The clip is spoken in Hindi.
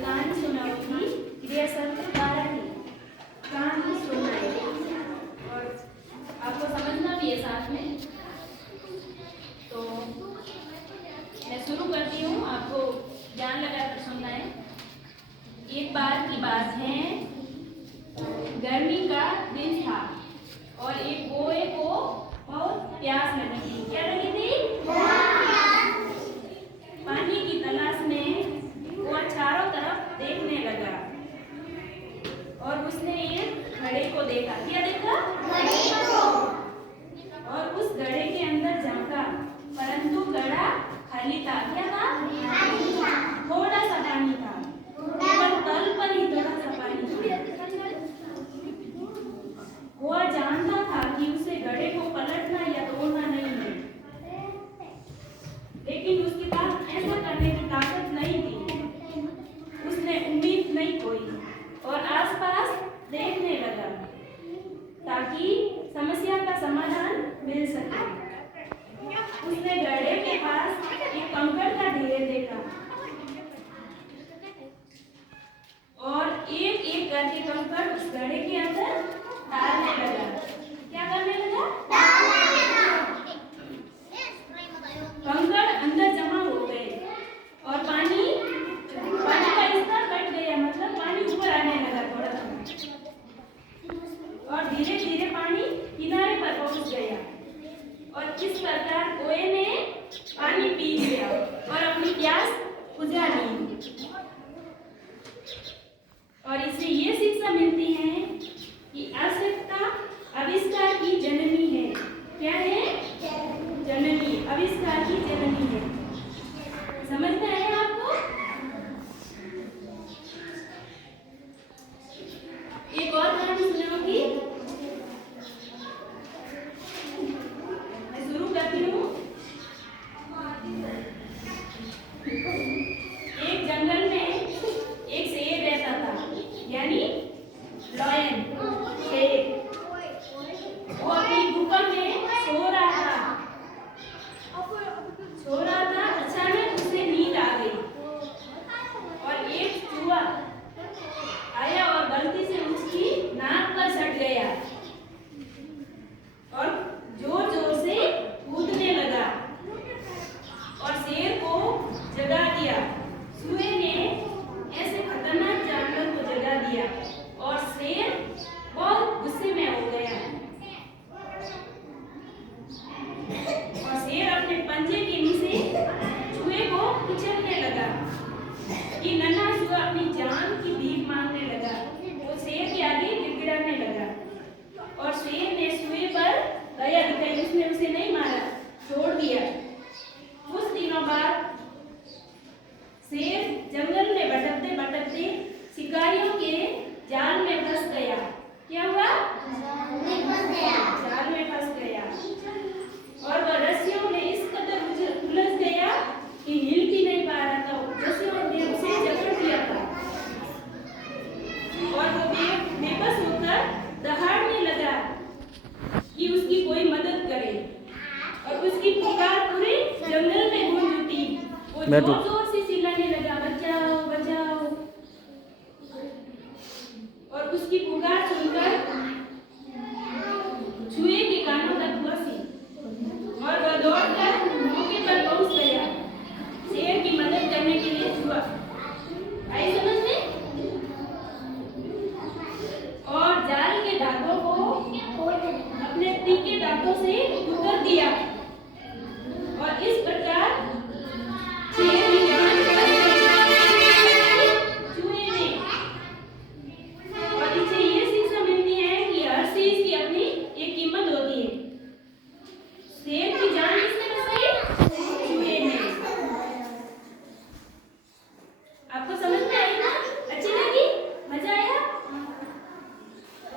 कहानी सुनाऊंगी क्रिया शब्द 12 की कहानी सुनाई और आपको समझना भी है साथ में। तो मैं शुरू करती हूँ, आपको ध्यान लगाकर सुनना है। एक बार की बात है, गर्मी का दिन था और एक बोए को बहुत प्यास लगी थी। क्या लगी थी? पानी की तलाश में वो चारों तरफ देखने लगा और उसने एक घड़े को देखा। क्या देखा? घड़े को। और उस घड़े के अंदर झांका, परंतु घड़ा खाली था। क्या था? खाली था। थोड़ा सा पानी था, केवल तल पर ही थोड़ा सा पानी था। वह जानता था कि उसे घड़े को पलटना या तोड़ना नहीं है, लेकिन उसके पास ऐसा करने की ताकत नहीं थी। उसने उम्मीद नहीं खोई और आसपास देखने लगा ताकि समस्या का समाधान मिल सके। उसने घड़े के पास एक कंकड़ का ढेर देखा और एक एक करके कंकड़ उस घड़े के अंदर डालने लगा। क्या करने लगा? कंकड़ अंदर जमा हो गए और पानी का स्तर घट गया, मतलब पानी ऊपर आने लगा थोड़ा सा, और धीरे धीरे पानी किनारे पर पहुंच गया। और इस प्रकार कोए ने पानी पी लिया और अपनी प्यास बुझा ली। और इससे ये शिक्षा मिलती है कि आवश्यकता आविष्कार की जननी है। क्या है? जननी, आविष्कार की जननी है। समझना है आपको? एक और कहानी सुनाऊंगी, मैं शुरू करती हूँ। एक जंगल में एक शेर रहता था, यानी लॉयन, शेर। वो अपनी गुफा में सो रहा था। अचानक उसे नींद आ गई और एक चूहा आया और गलती से उसकी नाक पर सट गया और जोर जोर से कूदने लगा और शेर को जगा दिया। चूहे ने ऐसे खतरनाक जानवर को जगा दिया और शेर बहुत गुस्से में हो गया और शेर अपने पंजे के नीचे चूहे को कुचलने लगा कि नन्हा चूहा अपनी जान की भीख मांगने लगा। वो शेर के आगे गिड़गिड़ाने लगा और शेर ने चूहे पर दया दिखाई। उसने उसे नहीं मारा, छोड़ दिया। कुछ दिनों बाद शेर जंगल में भटकते भटकते शिकारियों के जाल में फंस गया। क्या हुआ? जाल में फंस गया और वह रस्सियों में इस कदर उलझ गया कि हिल भी नहीं पा रहा था। रस्सियों ने उसे जकड़ दिया था और वो बेबस होकर दहाड़ने लगा कि उसकी कोई मदद करे और उसकी पुकार पूरे जंगल में गूंज उठी। वो जोर जोर से चिल्लाने लगा, बचाओ बचाओ। और उसकी पुकार सुनकर चूहे के कानों तक पहुंची और वह दौड़कर मौके पर पहुंच गया शेर की मदद करने के लिए। चूहा आई समझ में? और जाल के धागों को अपने तीखे दांतों से टुकड़ दिया और इस प्रकार